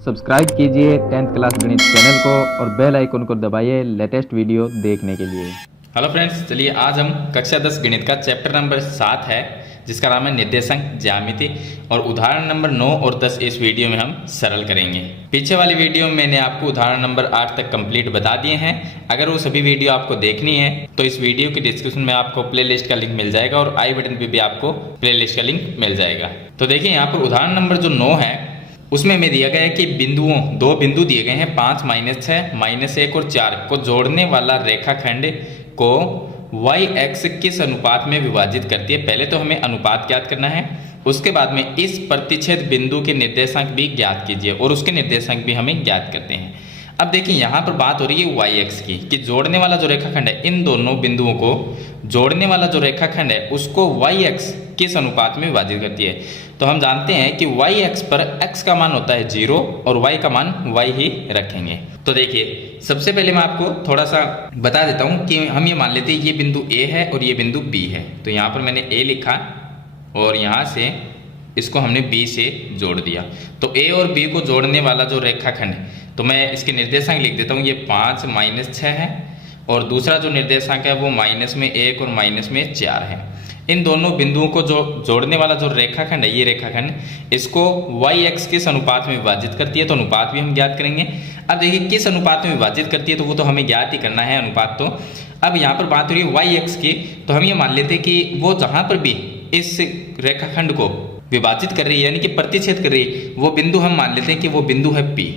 Subscribe कीजिए 10th class गणित channel को और बेल आइकन को दबाइए लेटेस्ट वीडियो देखने के लिए। हेलो फ्रेंड्स, चलिए आज हम कक्षा 10 गणित का चैप्टर नंबर 7 है जिसका नाम है निर्देशांक ज्यामिति और उदाहरण नंबर 9 और 10 इस वीडियो में हम सरल करेंगे। पीछे वाली वीडियो में मैंने आपको उदाहरण नंबर 8 तक कंप्लीट बता दिए हैं। अगर वो सभी वीडियो आपको देखनी है तो इस वीडियो के डिस्क्रिप्शन में आपको प्लेलिस्ट का लिंक मिल जाएगा और आई बटन पे भी आपको प्लेलिस्ट का लिंक मिल जाएगा। तो देखिए यहाँ पर उदाहरण नंबर जो 9 है उसमें हमें दिया गया है कि दो बिंदु दिए गए हैं 5, -6, -1 और 4 को जोड़ने वाला रेखाखंड को y x किस अनुपात में विभाजित करती है। पहले तो हमें अनुपात ज्ञात करना है, उसके बाद में इस प्रतिच्छेद बिंदु के निर्देशांक भी ज्ञात कीजिए और उसके निर्देशांक भी हमें ज्ञात करते हैं। अब देखिए यहाँ पर बात हो रही है y x की कि जोड़ने वाला जो रेखाखंड है, इन दोनों बिंदुओं को जोड़ने वाला जो रेखाखंड है उसको y x किस अनुपात में विभाजित करती है। तो हम जानते हैं कि y x पर x का मान होता है 0 और y का मान y ही रखेंगे। तो देखिए सबसे पहले मैं आपको थोड़ा सा बता देता हूँ कि हम ये मान लेते हैं ये बिंदु A है और ये बिंदु B है। तो यहाँ पर मैंने A लिखा और यहाँ से इसको हमने B से जोड़ दिया। तो A और B को जोड़ने वाला जो रेखाखंड, तो मैं इसके निर्देशांक लिख देता हूँ। ये 5 -6 है और दूसरा जो निर्देशांक है वो -1 और -4 है। इन दोनों बिंदुओं को जो जोड़ने वाला जो रेखाखंड है, ये रेखाखंड इसको y x किस अनुपात में विभाजित करती है, तो अनुपात भी हम ज्ञात करेंगे। अब देखिए किस अनुपात में विभाजित करती है तो वो तो हमें ज्ञात ही करना है अनुपात। तो अब यहाँ पर बात हो रही है y x की, तो हम ये मान लेते हैं कि वो जहाँ पर भी इस रेखाखंड को विभाजित कर रही है यानी कि प्रतिच्छेद कर रही है, वो बिंदु हम मान लेते हैं कि वो बिंदु है P।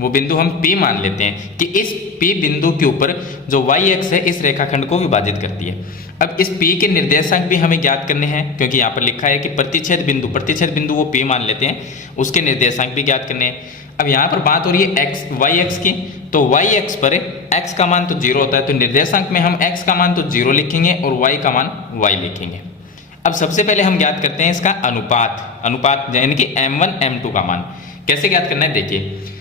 वो बिंदु हम P मान लेते हैं कि इस P बिंदु के ऊपर जो y x है इस रेखाखंड को विभाजित करती है। अब इस P के निर्देशांक भी हमें ज्ञात करने हैं क्योंकि यहाँ पर लिखा है कि प्रतिच्छेद बिंदु वो P मान लेते हैं, उसके निर्देशांक भी ज्ञात करने हैं। अब यहाँ पर बात हो रही है y x की, तो y x पर x का मान तो 0 होता है, तो निर्देशांक में हम x का मान तो 0 लिखेंगे और y का मान y लिखेंगे। अब सबसे पहले हम ज्ञात करते हैं इसका अनुपात यानी कि m1 m2 का मान। कैसे ज्ञात करना है देखिए,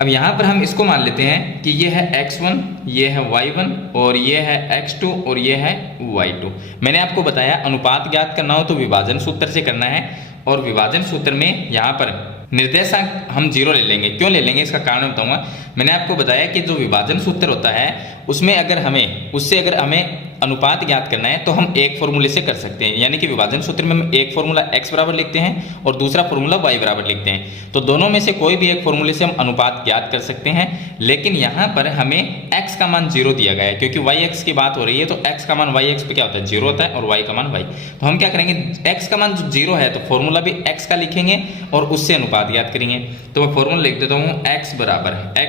अब यहाँ पर हम इसको मान लेते हैं कि ये है x1, ये है y1 और ये है x2 और ये है y2। मैंने आपको बताया अनुपात ज्ञात करना हो तो विभाजन सूत्र से करना है और विभाजन सूत्र में यहाँ पर निर्देशांक हम 0 ले लेंगे। क्यों ले लेंगे इसका कारण बताऊंगा। मैंने आपको बताया कि जो विभाजन सूत्र होता है उसमें अगर हमें अनुपात ज्ञात करना है तो हम एक फॉर्मूले से कर सकते हैं, यानी कि विभाजन सूत्र में हम एक फॉर्मूला x बराबर लिखते हैं और दूसरा फॉर्मूला y बराबर लिखते हैं। तो दोनों में से कोई भी एक फॉर्मूले से हम अनुपात ज्ञात कर सकते हैं, लेकिन यहाँ पर हमें x का मान 0 दिया गया है क्योंकि y x की बात हो रही है। तो x का मान y x पे क्या होता है 0 होता है और y का मान y। तो हम क्या करेंगे, x का मान जो 0 है तो फॉर्मूला भी x का लिखेंगे और उससे अनुपात ज्ञात करेंगे। तो मैं फॉर्मूला लिख देता हूँ, x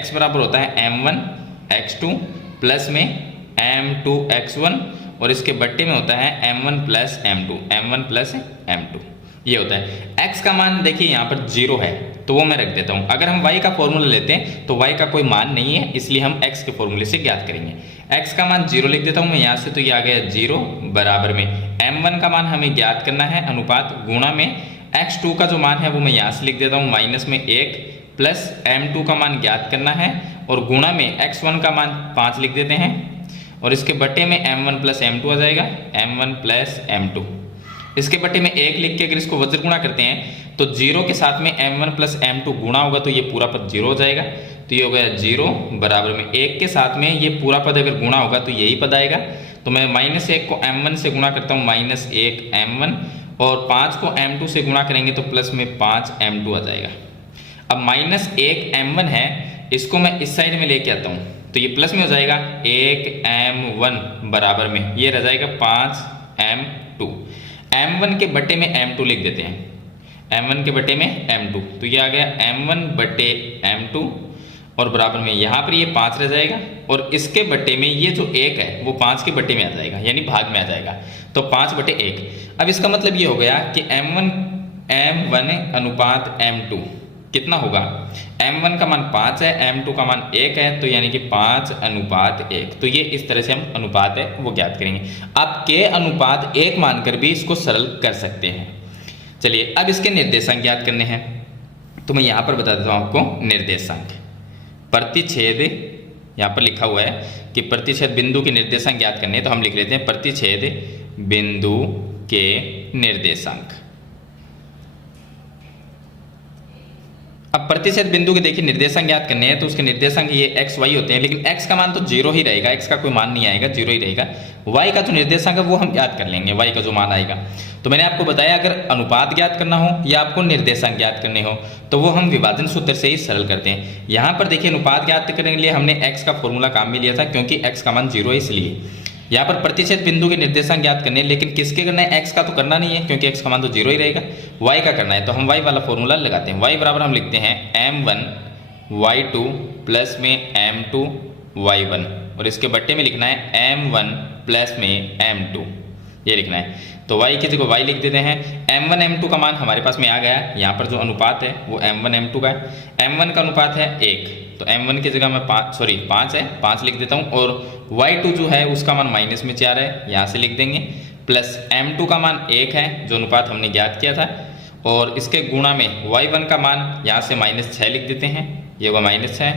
बराबर होता है m1 x2 प्लस में m2 x1 और इसके बट्टे में होता है m1 प्लस m2 ये होता है। x का मान देखिए यहाँ पर 0 है तो वो मैं रख देता हूँ। अगर हम y का फॉर्मूला लेते हैं तो y का कोई मान नहीं है, इसलिए हम x के फॉर्मूले से ज्ञात करेंगे। x का मान 0 लिख देता हूँ मैं यहाँ से, तो ये आ गया 0 बराबर में m1 का मान हमें ज्ञात करना है अनुपात गुणा में x2 का जो मान है वो मैं यहाँ से लिख देता हूँ -1 प्लस m2 का मान ज्ञात करना है और गुणा में x1 का मान 5 लिख देते हैं और इसके बट्टे में m1 प्लस m2 आ जाएगा, m1 प्लस m2। इसके बट्टे में 1 लिख के अगर इसको वज्र गुणा करते हैं तो 0 के साथ में m1 प्लस m2 गुणा होगा तो ये पूरा पद 0 हो जाएगा। तो ये हो गया 0 बराबर में 1 के साथ में ये पूरा पद अगर गुणा होगा तो यही पद आएगा। तो मैं -1 को m1 से गुणा करता हूँ, -1 m1 और 5 को m2 से गुणा करेंगे तो प्लस में 5 m2 आ जाएगा। अब -1 m1 है, इसको मैं इस साइड में लेके आता हूँ तो ये प्लस में हो जाएगा 1 m1 बराबर में ये रह जाएगा 5 m2। m1 के बट्टे में m2 लिख देते हैं, m1 के बट्टे में m2, तो ये आ गया m1 बट्टे m2 और बराबर में यहाँ पर ये 5 रह जाएगा और इसके बट्टे में ये जो 1 है वो 5 के बट्टे में आ जाएगा यानी भाग में आ जाएगा, तो 5 बट्टे 1। अब इसका मतलब ये हो गया कि m1 अनुपात m2 कितना होगा, m1 का मान 5 है, m2 का मान 1 है, तो यानी कि 5 अनुपात 1। तो ये इस तरह से हम अनुपात है वो ज्ञात करेंगे। आप के अनुपात 1 मानकर भी इसको सरल कर सकते हैं। चलिए अब इसके निर्देशांक ज्ञात करने हैं, तो मैं यहाँ पर बता देता हूँ आपको निर्देशांक। प्रतिच्छेद यहाँ पर लिखा हुआ है कि प्रतिच्छेद बिंदु के निर्देशांक ज्ञात करने, तो हम लिख लेते हैं प्रतिच्छेद बिंदु के निर्देशांक। अब प्रतिच्छेद बिंदु के देखिए निर्देशांक ज्ञात करने हैं, तो उसके निर्देशांक ये एक्स वाई होते हैं, लेकिन एक्स का मान तो जीरो ही रहेगा, एक्स का कोई मान नहीं आएगा, जीरो ही रहेगा। वाई का जो निर्देशांक है वो हम ज्ञात कर लेंगे, वाई का जो मान आएगा। तो मैंने आपको बताया अगर अनुपात ज्ञात करना हो या आपको निर्देशांक ज्ञात करने हो तो वो हम विभाजन सूत्र से ही सरल करते हैं। यहाँ पर देखिए अनुपात ज्ञात करने के लिए हमने एक्स का फॉर्मूला काम में लिया था, क्योंकि एक्स का मान जीरो है इसलिए। यहाँ पर प्रतिच्छेद बिंदु के निर्देशांक ज्ञात करने, लेकिन किसके करना है, एक्स का तो करना नहीं है क्योंकि एक्स का मान तो जीरो ही रहेगा, वाई का करना है। तो हम वाई वाला फॉर्मूला लगाते हैं। वाई बराबर हम लिखते हैं m1 y2 प्लस में m2 y1, और इसके बट्टे में लिखना है m1 प्लस में m2, ये लिखना है। तो y की जगह y लिख देते हैं। m1 m2 का मान हमारे पास में आ गया। यहाँ पर जो अनुपात है वो m1 m2 का है। m1 का अनुपात है 1, तो m1 की जगह मैं 5 है, 5 लिख देता हूँ। और y2 जो है उसका मान माइनस में 4 है, यहाँ से लिख देंगे। प्लस m2 का मान 1 है, जो अनुपात हमने ज्ञात किया था, और इसके गुणा में y1 का मान यहाँ से -6 लिख देते हैं, ये होगा -6।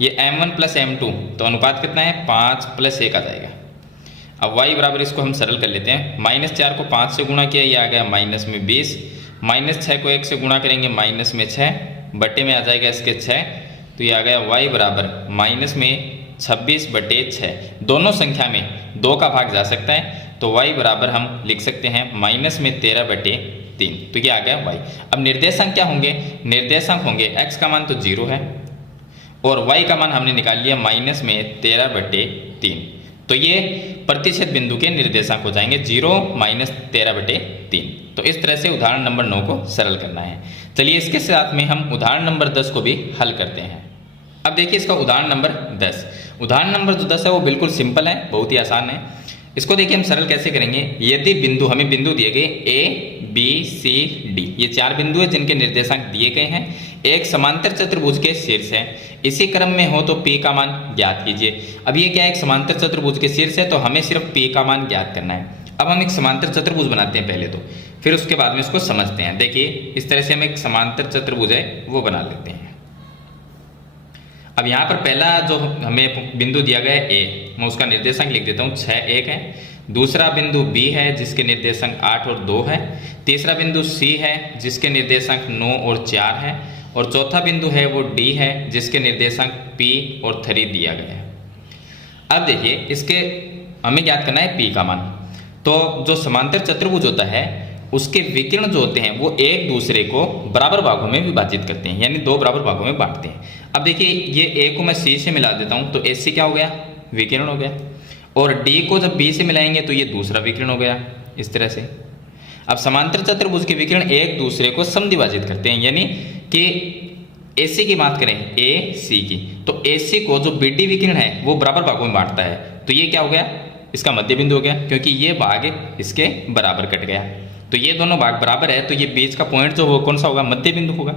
ये m1 प्लस m2, तो अनुपात कितना है, 5 + 1 आ जाएगा। अब y बराबर इसको हम सरल कर लेते हैं। -4 को 5 से गुणा किया, ये आ गया -20। -6 को 1 से गुणा करेंगे, -6, बट्टे में आ जाएगा इसके 6, तो ये आ गया y बराबर -26/6। दोनों संख्या में 2 का भाग जा सकता है, तो y बराबर हम लिख सकते हैं -13/3। तो ये आ गया y। अब निर्देशांक क्या होंगे, निर्देशांक होंगे x का मान तो 0 है और y का मान हमने निकाल लिया -13/3। तो ये प्रतिच्छेद बिंदु के निर्देशांक हो जाएंगे 0 -13/3। तो इस तरह से उदाहरण नंबर 9 को सरल करना है। चलिए इसके साथ में हम उदाहरण नंबर 10 को भी हल करते हैं। अब देखिए इसका उदाहरण नंबर 10। उदाहरण नंबर जो 10 है वो बिल्कुल सिंपल है, बहुत ही आसान है। इसको देखिए हम सरल कैसे करेंगे। यदि बिंदु, हमें बिंदु दिए गए A B C D, ये 4 बिंदु है जिनके निर्देशांक दिए गए हैं। एक समांतर चतुर्भुज के शीर्ष है, इसी क्रम में हो तो P का मान ज्ञात कीजिए। अब ये क्या है, एक समांतर चतुर्भुज के शीर्ष है, तो हमें सिर्फ P का मान ज्ञात करना है। अब हम एक समांतर चतुर्भुज बनाते हैं पहले तो, फिर उसके बाद में इसको समझते हैं। देखिए इस तरह से हम एक समांतर चतुर्भुज है वो बना लेते हैं। अब यहाँ पर पहला जो हमें बिंदु दिया गया है A, मैं उसका निर्देशांक लिख देता हूँ 6 1 है। दूसरा बिंदु B है जिसके निर्देशांक 8 और 2 है। तीसरा बिंदु C है जिसके निर्देशांक 9 और 4 है। और चौथा बिंदु है वो D है जिसके निर्देशांक P और 3 दिया गया है। अब देखिए इसके हमें ज्ञात करना है P का मान। तो जो समांतर चतुर्भुज होता है उसके विकर्ण जो होते हैं वो एक दूसरे को बराबर भागों में विभाजित करते हैं, यानी 2 बराबर भागों में बांटते हैं। अब देखिए ये A को मैं C से मिला देता हूँ, तो AC क्या हो गया, विकर्ण हो गया। और D को जब B से मिलाएंगे तो ये दूसरा विकर्ण हो गया, इस तरह से। अब समांतर चतुर्भुज के विकर्ण एक दूसरे को समद्विभाजित करते हैं, यानी कि AC की बात करें AC की, तो AC को जो BD विकर्ण है वो बराबर भागों में बांटता है, तो ये क्या हो गया, इसका मध्य बिंदु हो गया, क्योंकि ये भाग इसके बराबर कट गया। तो ये दोनों भाग बराबर है, तो ये बीच का पॉइंट जो हो कौन सा होगा, मध्य बिंदु होगा।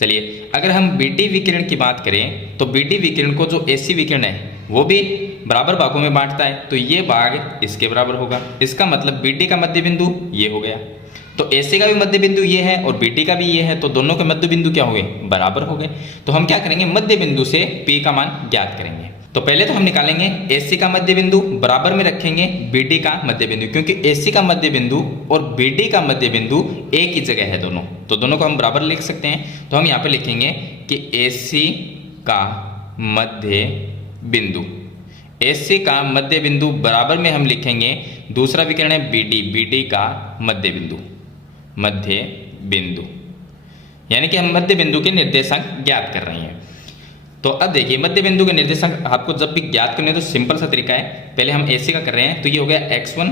चलिए अगर हम BD विकिरण की बात करें तो BD विकिरण को जो AC विकिरण है वो भी बराबर भागों में बांटता है, तो ये भाग इसके बराबर होगा। इसका मतलब BD का मध्य बिंदु ये हो गया, तो AC का भी मध्य बिंदु ये है और BD का भी ये है, तो दोनों के मध्य बिंदु क्या हो गए, बराबर हो गए। तो हम क्या करेंगे, मध्य बिंदु से P का मान ज्ञात करेंगे। तो पहले तो हम निकालेंगे AC का मध्य बिंदु, बराबर में रखेंगे BD का मध्य बिंदु, क्योंकि AC का मध्य बिंदु और BD का मध्य बिंदु एक ही जगह है दोनों, तो दोनों को हम बराबर लिख सकते हैं। तो हम यहाँ पे लिखेंगे कि AC का मध्य बिंदु, AC का मध्य बिंदु बराबर में हम लिखेंगे दूसरा विकर्ण है BD, BD का मध्य बिंदु, मध्य बिंदु, यानी कि हम मध्य बिंदु के निर्देशांक ज्ञात कर रहे हैं। तो अब देखिए मध्य बिंदु के निर्देशांक आपको जब भी ज्ञात करने तो सिंपल सा तरीका है, पहले हम AC का कर रहे हैं, तो ये हो गया x1,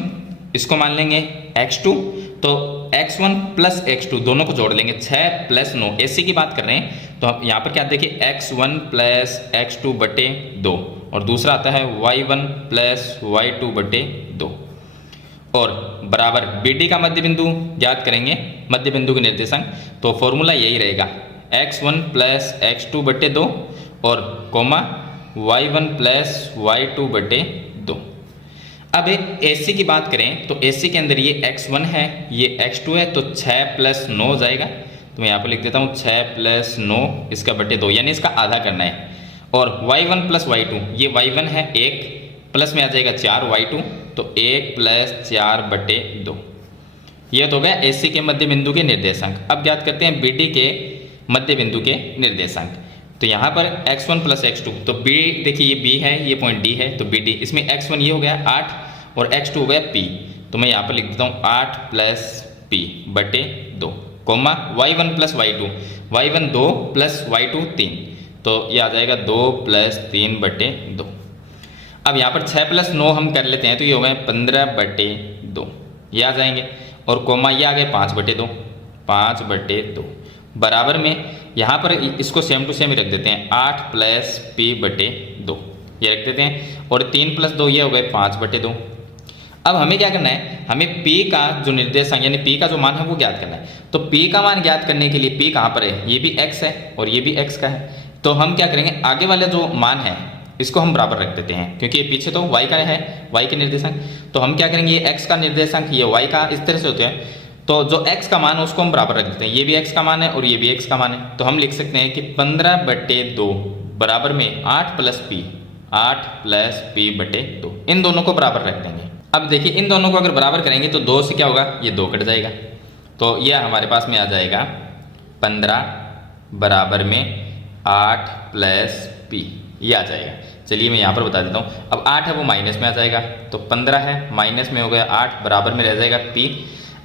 इसको मान लेंगे x2, तो x1 प्लस x2 दोनों को जोड़ लेंगे, 6 प्लस 9। AC की बात कर रहे हैं तो हम यहाँ पर क्या देखिए x1 प्लस x2 बटे 2, और दूसरा आता है y1 प्लस y2 बटे 2, और बराबर BD का मध्य बिंदु ज्ञात करेंगे, मध्य बिंदु के निर्देशांक, तो फॉर्मूला यही रहेगा x1 प्लस x2 बटे 2 और कोमा y1 प्लस y2 बटे 2। अब AC की बात करें तो AC के अंदर ये x1 है, ये x2 है, तो 6 प्लस 9 हो जाएगा, तो मैं यहाँ पर लिख देता हूँ 6 प्लस 9 इसका बटे 2, यानी इसका आधा करना है। और y1 प्लस y2, ये y1 है 1, प्लस में आ जाएगा 4 y2, तो 1 प्लस 4 बटे 2। ये तो हो गया AC के मध्य बिंदु के निर्देशांक। अब ज्ञात करते हैं BD के मध्य बिंदु के निर्देशांक। तो यहाँ पर x1 प्लस x2, तो b देखिए ये b है, ये पॉइंट d है, तो bd, इसमें x1 ये हो गया 8 और x2 हो गया p, तो मैं यहाँ पर लिख देता हूँ 8 प्लस p बटे 2, coma y1 plus y2, y1 2 plus y2 3, तो ये आ जाएगा 2 प्लस 3 बटे 2। अब यहाँ पर 6 प्लस 9 हम कर लेते हैं, तो ये हो गए 15 बटे 2, ये आ जाएंगे, और कोमा ये आ गए 5 बटे 2, 5 बटे 2 बराबर में यहाँ पर इसको सेम टू सेम ही रख देते हैं, 8 प्लस p बटे 2 ये रख देते हैं, और 3 प्लस 2 ये हो गए 5 बटे 2। अब हमें क्या करना है, हमें p का जो निर्देशांक यानी p का जो मान है वो ज्ञात करना है। तो p का मान ज्ञात करने के लिए p कहाँ पर है, ये भी x है और ये भी x का है, तो हम क्या करेंगे, आगे वाला जो मान है इसको हम बराबर रख देते हैं, क्योंकि ये पीछे तो y का है, y के निर्देशांक, तो हम क्या करेंगे, ये x का निर्देशांक ये y का इस तरह से होते हैं, तो जो x का मान है उसको हम बराबर रख देते हैं, ये भी x का मान है और ये भी x का मान है, तो हम लिख सकते हैं कि 15 बटे 2 बराबर में 8 प्लस p बटे 2, इन दोनों को बराबर रख देंगे। अब देखिए इन दोनों को अगर बराबर करेंगे तो 2 से क्या होगा, ये 2 कट जाएगा, तो ये हमारे पास में आ जाएगा 15 बराबर में 8 प्लस p, ये आ जाएगा। चलिए मैं यहाँ पर बता देता हूँ, अब 8 है वो माइनस में आ जाएगा, तो 15 है माइनस में हो गया 8 बराबर में रह जाएगा p,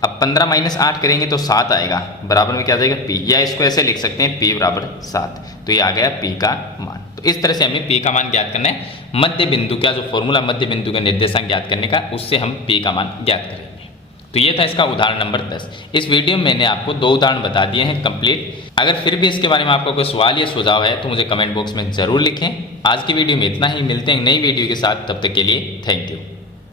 अब 15 माइनस 8 करेंगे तो 7 आएगा, बराबर में क्या आ जाएगा p, या इसको ऐसे लिख सकते हैं p बराबर 7, तो ये आ गया p का मान। तो इस तरह से हमें p का मान ज्ञात करना है, मध्य बिंदु का जो फॉर्मूला मध्य बिंदु का निर्देशांक ज्ञात करने का, उससे हम p का मान ज्ञात करेंगे। तो ये था इसका उदाहरण नंबर 10। इस वीडियो में मैंने आपको 2 उदाहरण बता दिए हैं कंप्लीट। अगर फिर भी इसके बारे में आपका कोई सवाल या सुझाव है तो मुझे कमेंट बॉक्स में ज़रूर लिखें। आज की वीडियो में इतना ही, मिलते हैं नई वीडियो के साथ, तब तक के लिए थैंक यू।